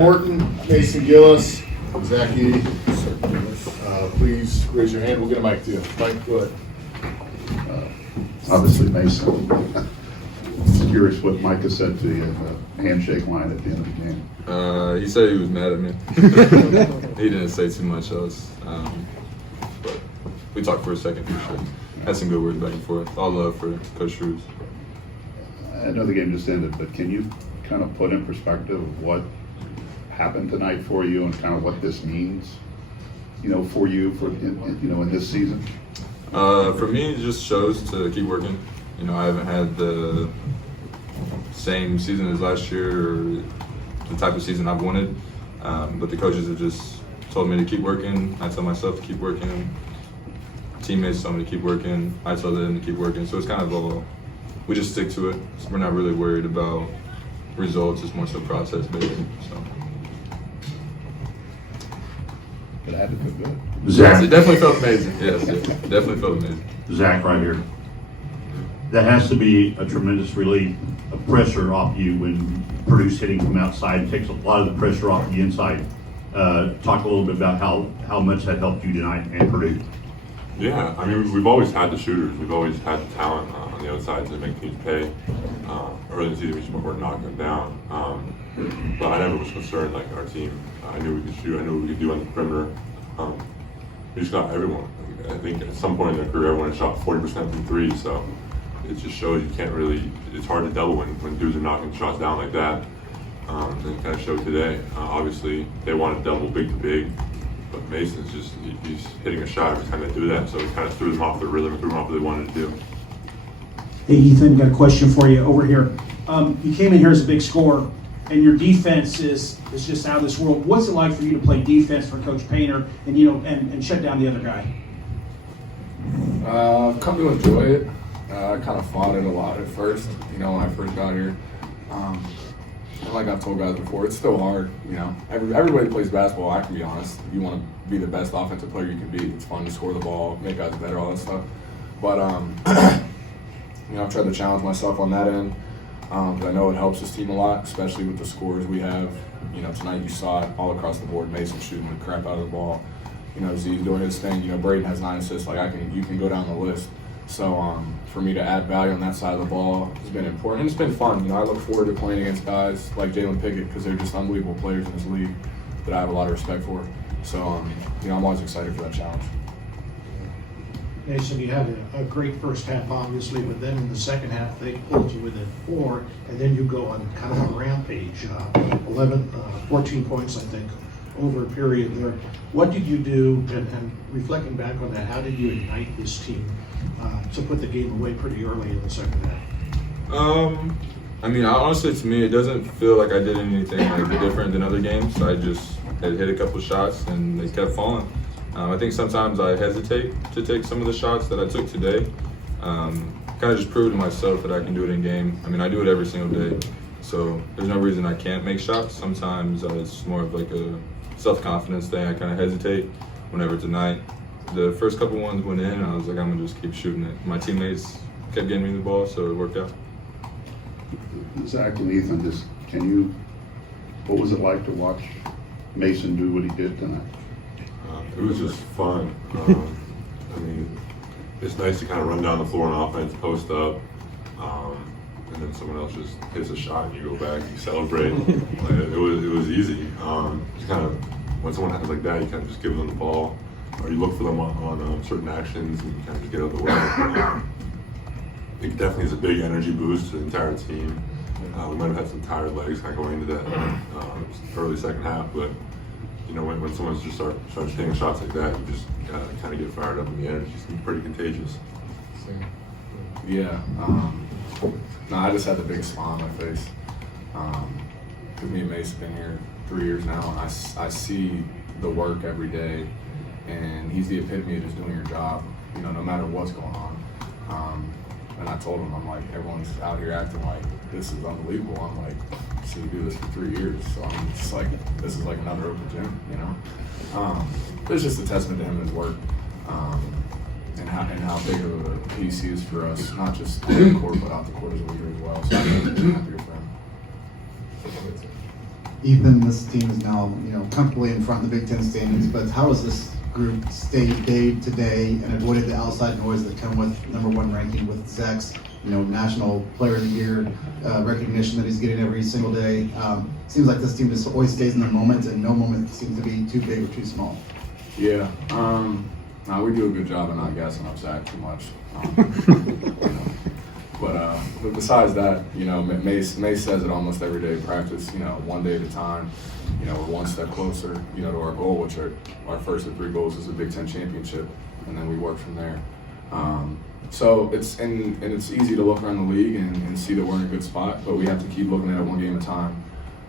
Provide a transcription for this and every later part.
Morton, Mason Gillis, Zach Edey. Please raise your hand. We'll get a mic to you. Mike, go ahead. Obviously, Mason. Just curious what Micah said to you in the handshake line at the end of the game. He said he was mad at me. He didn't say too much else. But we talked for a second for sure. Had some good words back and forth. All love for Coach Shrews. I know the game just ended, but can you kind of put in perspective what happened tonight for you and kind of what this means, for you in this season? For me, it just shows to keep working. I haven't had the same season as last year or the type of season I've wanted, but the coaches have just told me to keep working. I tell myself to keep working. Teammates tell me to keep working. I tell them to keep working. So it's kind of all, we just stick to it. We're not really worried about results. It's more so process based. So. It had to feel good. Yes, it definitely felt amazing. Yes, it definitely felt amazing. Zach, right here. That has to be a tremendous relief of pressure off you when Purdue's hitting from outside. It takes a lot of the pressure off the inside. Talk a little bit about how much that helped you tonight and Purdue. Yeah, I mean, we've always had the shooters. We've always had the talent on the outside to make teams pay. Early in the season, we just weren't knocking them down. But I never was concerned, like our team. I knew we could shoot. I knew what we could do on the perimeter. We just got everyone. I think at some point in their career, everyone had shot 40% from three. So it just shows you can't really. It's hard to double when dudes are knocking shots down like that. And it kind of showed today. Obviously, they want to double big to big. But Mason's just, he's hitting a shot every time they do that, so it kind of threw them off their rhythm, threw them off what they wanted to do. Hey Ethan, got a question for you over here. You came in here as a big scorer, and your defense is just out of this world. What's it like for you to play defense for Coach Painter and and shut down the other guy? I've come to enjoy it. I kind of fought it a lot at first, when I first got here. And like I've told guys before, it's still hard, Everybody plays basketball, I can be honest. You want to be the best offensive player you can be. It's fun to score the ball, make guys better, all that stuff. But, I've tried to challenge myself on that end. But I know it helps this team a lot, especially with the scores we have. Tonight you saw it all across the board. Mason shooting the crap out of the ball. Z's doing his thing. Braden has 9 assists. You can go down the list. So for me to add value on that side of the ball has been important. And it's been fun. I look forward to playing against guys like Jalen Pickett because they're just unbelievable players in this league that I have a lot of respect for. So, I'm always excited for that challenge. Mason, you had a great first half, obviously, but then in the second half, they pulled you within 4, and then you go on kind of a rampage, 14 points, I think, over a period there. What did you do, and reflecting back on that, how did you ignite this team to put the game away pretty early in the second half? Honestly, to me, it doesn't feel like I did anything different than other games. I just had hit a couple shots, and they kept falling. I think sometimes I hesitate to take some of the shots that I took today. Kind of just prove to myself that I can do it in game. I do it every single day, so there's no reason I can't make shots. Sometimes it's more of like a self-confidence thing. I kind of hesitate. Whenever tonight, the first couple ones went in, and I was like, I'm gonna just keep shooting it. My teammates kept getting me the ball, so it worked out. Zach and Ethan, what was it like to watch Mason do what he did tonight? It was just fun. It's nice to kind of run down the floor on offense, post up, and then someone else just hits a shot and you go back, you celebrate. It was easy. Just kind of, when someone happens like that, you kind of just give them the ball, or you look for them on certain actions and you kind of just get out of the way. It definitely is a big energy boost to the entire team. We might have had some tired legs kind of going into that early second half, but when someone just starts hitting shots like that, you just kind of get fired up, and the energy is pretty contagious. Yeah. I just had the biggest smile on my face. Because me and Mace have been here 3 years now, and I see the work every day, and he's the epitome of just doing your job, no matter what's going on. And I told him, I'm like, everyone's out here acting like this is unbelievable. I'm like, so we do this for 3 years. So I'm just like, this is like another open gym, It's just a testament to him and his work, and how big of a piece he is for us, not just on the court, but out the court as a leader as well. So I'm happier for him. Ethan, this team is now, comfortably in front of the Big Ten standings, but how does this group stay day to day and avoided the outside noise that come with #1 ranking with Zach's, national player of the year recognition that he's getting every single day? Seems like this team just always stays in the moment, and no moment seems to be too big or too small. Yeah, we do a good job of not gassing up Zach too much. But besides that, Mace says it almost every day in practice, one day at a time. We're one step closer, to our goal, which our first of 3 goals is a Big Ten championship, and then we work from there. So it's easy to look around the league and see that we're in a good spot, but we have to keep looking at it one game at a time.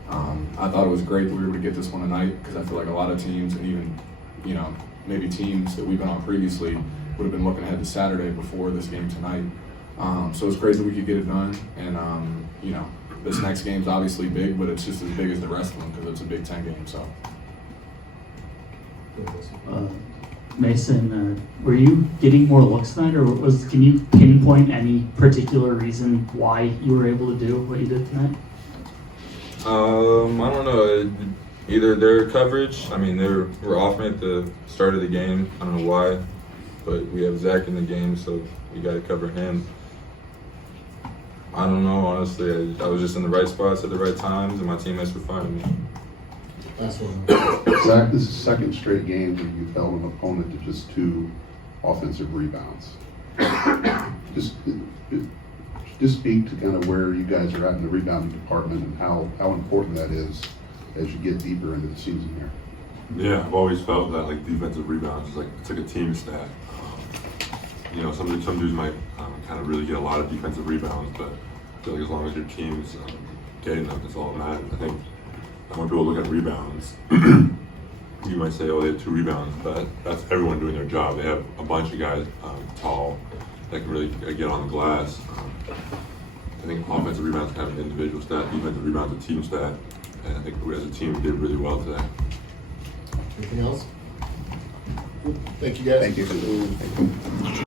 I thought it was great that we were able to get this one tonight, because I feel like a lot of teams, and even, maybe teams that we've been on previously, would have been looking ahead to Saturday before this game tonight. So it's crazy that we could get it done, and this next game's obviously big, but it's just as big as the rest of them because it's a Big Ten game. So, Mason, were you getting more looks tonight, or can you pinpoint any particular reason why you were able to do what you did tonight? I don't know. Either their coverage. I mean, we're off me at the start of the game. I don't know why, but we have Zach in the game, so we got to cover him. I don't know, honestly. I was just in the right spots at the right times, and my teammates were finding me. Last one. Zach, this is the second straight game where you've held an opponent to just 2 offensive rebounds. Just speak to kind of where you guys are at in the rebounding department and how important that is as you get deeper into the season here. Yeah, I've always felt that defensive rebounds is it's like a team stat. Some dudes might kind of really get a lot of defensive rebounds, but I feel like as long as your team's getting them, that's all that matters. I think when people look at rebounds, you might say, oh, they have 2 rebounds, but that's everyone doing their job. They have a bunch of guys tall that can really get on the glass. I think offensive rebounds kind of an individual stat, defensive rebounds a team stat, and I think as a team we did really well today. Anything else? Thank you, guys. Thank you.